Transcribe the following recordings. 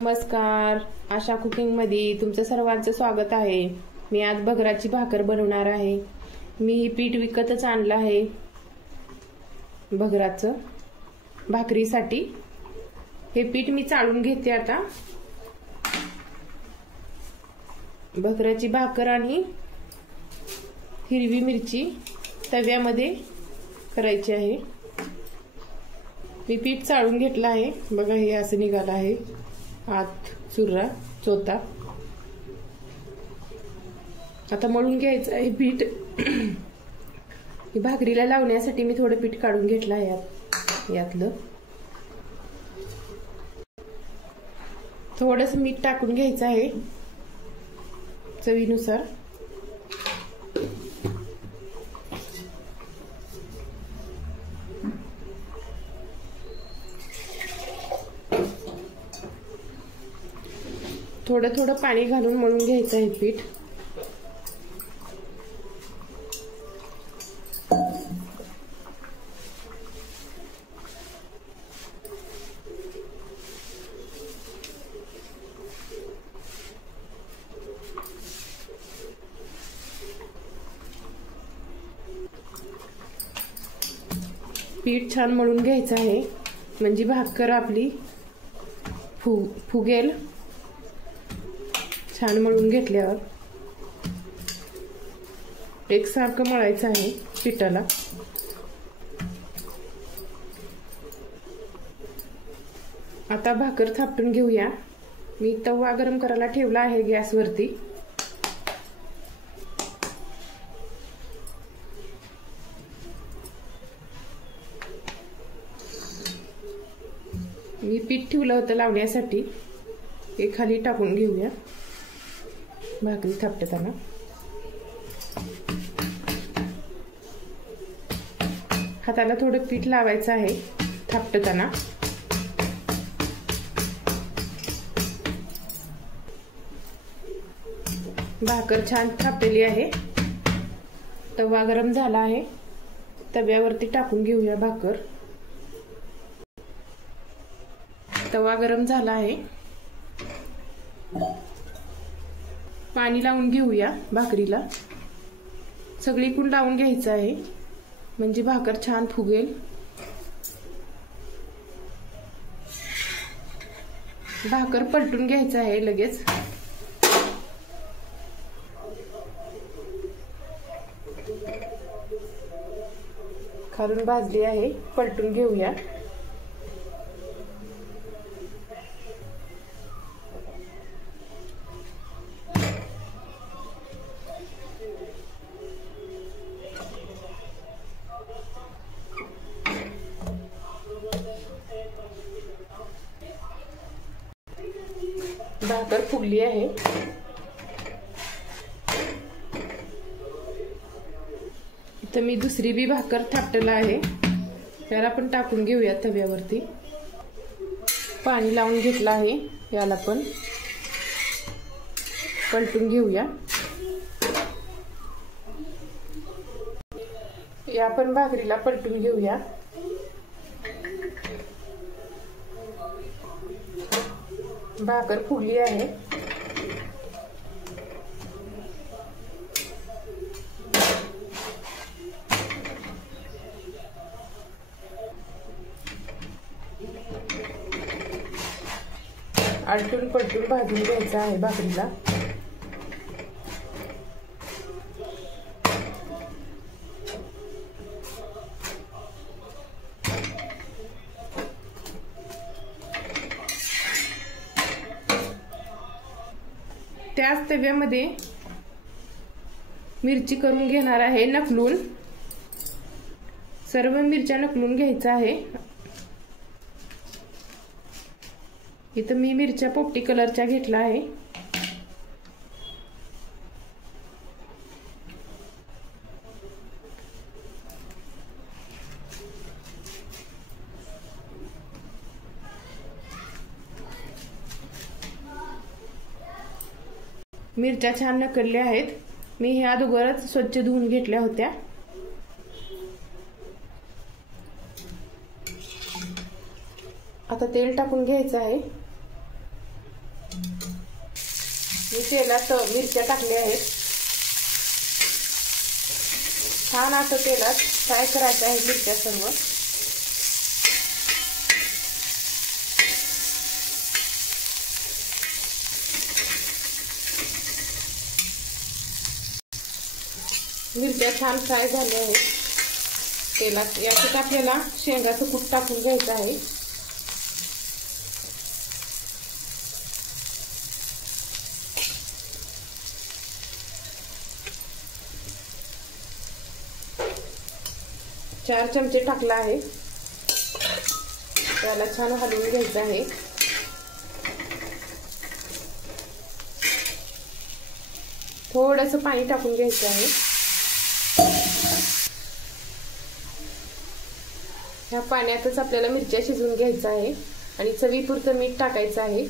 नमस्कार, आशा कुकिंग मध्ये तुमचं सर्वांचं स्वागत आहे। मी आज भगराची भाकर बनवणार आहे। मी ही पीठ विकतच आणलं आहे भगराचं भाकरीसाठी। हे पीठ मी चाळून घेते आता। भगराची भाकर आणि हिरवी मिरची तव्यामध्ये करायची आहे। मी पीठ चाळून घेतलं आहे, बघा हे असं निघालं आहे आत चुरा चोथा। आता मळून घ्यायचं आहे पीठ। भाकरीला लावण्यासाठी मी थोडं पीठ काढून घेतलं आहे यातलं। थोडंसं मीठ टाकून घ्यायचं आहे चवीनुसार। थोडं थोडं पाणी घालून मळून घ्यायचं आहे पीठ। पीठ छान मळून घ्यायचं आहे, म्हणजे भाकर आपली फुगेल। छान मळून घेतल्यावर एकसारखं मळायचं आहे पिठाला। आता भाकर थापटून घेऊया। मी तवा गरम करायला ठेवला आहे गॅसवरती। मी पीठ ठेवलं होतं लावण्यासाठी, हे खाली टाकून घेऊया भाकरी थापटताना। हाताला थोडं पीठ लावायचं आहे थापटताना। भाकर छान थापलेली आहे। तवा गरम झाला आहे, तव्यावरती टाकून घेऊया भाकर। तवा गरम झाला आहे, पाणी लावून घेऊया भाकरीला। सगळीकडून लावून घ्यायचं आहे, म्हणजे भाकर छान फुगेल। भाकर पलटून घ्यायचं आहे लगेच। खालून भाजली आहे, पलटून घेऊया। भाकर फुगली आहे। इथं मी दुसरी बी भाकर थापटला आहे, त्याला पण टाकून घेऊया तव्यावरती। पाणी लावून घेतलं आहे, याला पण पलटून घेऊया। या पण भाकरीला पलटून घेऊया। भाकर फुगली आहे। आलटून पलटून भाजून घ्यायचं आहे भाकरीला। त्याच तव्यामध्ये मिरची करून घेणार आहे नकलून। सर्व मिरच्या नकलून घ्यायचं आहे। इथं मी मिरच्या पोपटी कलरच्या घेतला आहे। मिरच्या छान नकलल्या आहेत। मी ह्या अगोदरच स्वच्छ धुवून घेतल्या होत्या। आता तेल टाकून घ्यायचं आहे। मी तेलात मिरच्या टाकल्या आहेत. छान असं तेलात फ्राय करायचं आहे मिरच्या सर्व. मिरच्या छान फ्राय झाल्या आहेत तेलात. याच्यात आपल्याला शेंगाचं कूट टाकून घ्यायचं आहे. चार चमचे टाकला आहे. त्याला छान हलवून घ्यायचं आहे. थोडंसं पाणी टाकून घ्यायचं आहे. ह्या पाण्यातच आपल्याला मिरच्या शिजवून घ्यायचं आहे आणि चवीपुरतं मीठ टाकायचं आहे.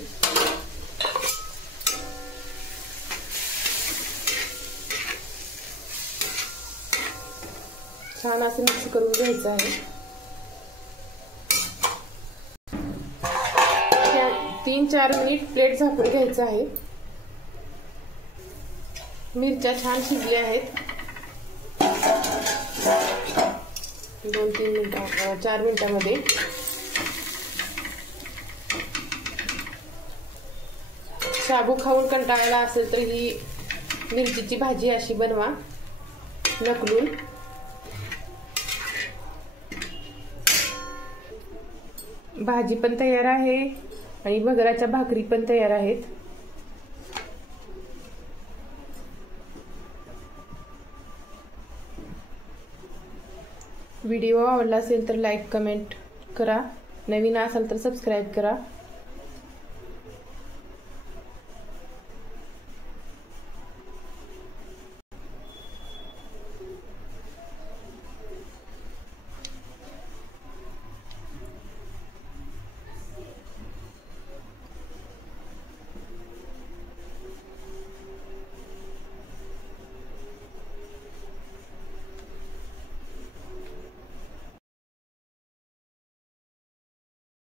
छान असं मिक्स करून घ्यायचं आहे. 3-4 मिनिट प्लेट झाकून घ्यायचं आहे. मिरच्या छान शिजल्या आहेत. 4 मिनिटांमध्ये. शाबू खाऊन कंटाळला असेल तर ही मिरचीची भाजी अशी बनवा नकलून. भाजी पण तयार आहे आणि भगराच्या भाकरी पण तयार आहेत. व्हिडिओ आवडला असेल तर लाईक कमेंट करा. नवीन असाल तर सबस्क्राईब करा.